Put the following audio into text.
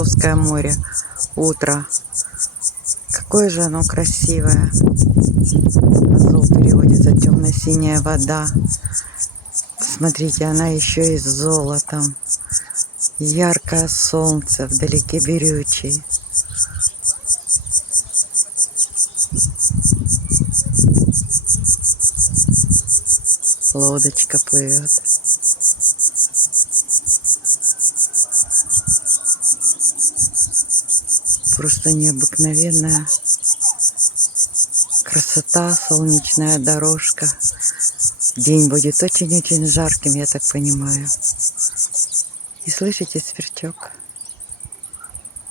Азовское море. Утро. Какое же оно красивое. Азов переводится темно-синяя вода. Смотрите, она еще и с золотом. Яркое солнце, вдалеке берючий. Лодочка плывет. Просто необыкновенная красота, солнечная дорожка. День будет очень-очень жарким, я так понимаю. И слышите сверчок?